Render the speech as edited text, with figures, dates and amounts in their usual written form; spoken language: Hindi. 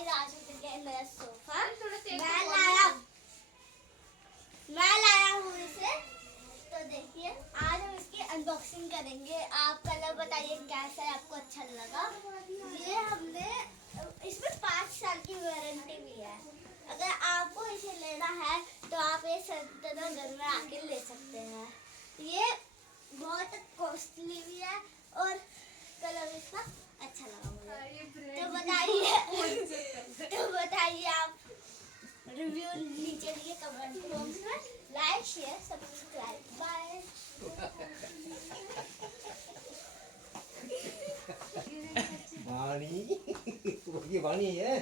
गाइस आज उतर गया मेरा सोफा। मैं लाया हूँ इसे, तो देखिए आज हम इसकी अनबॉक्सिंग करेंगे। आप कलर बताइए कैसा है, आपको अच्छा लगा। ये हमने इसमें 5 साल की वारंटी भी है। अगर आपको इसे लेना है तो आप ये संतना घर में आके ले सकते हैं। ये बहुत कॉस्टली भी है और कलर इसका अच्छा लगा मुझे। तो बताइए आप रिव्यू नीचे दिए कमेंट बॉक्स में। Like share subscribe bye. Vani ये वाणी है।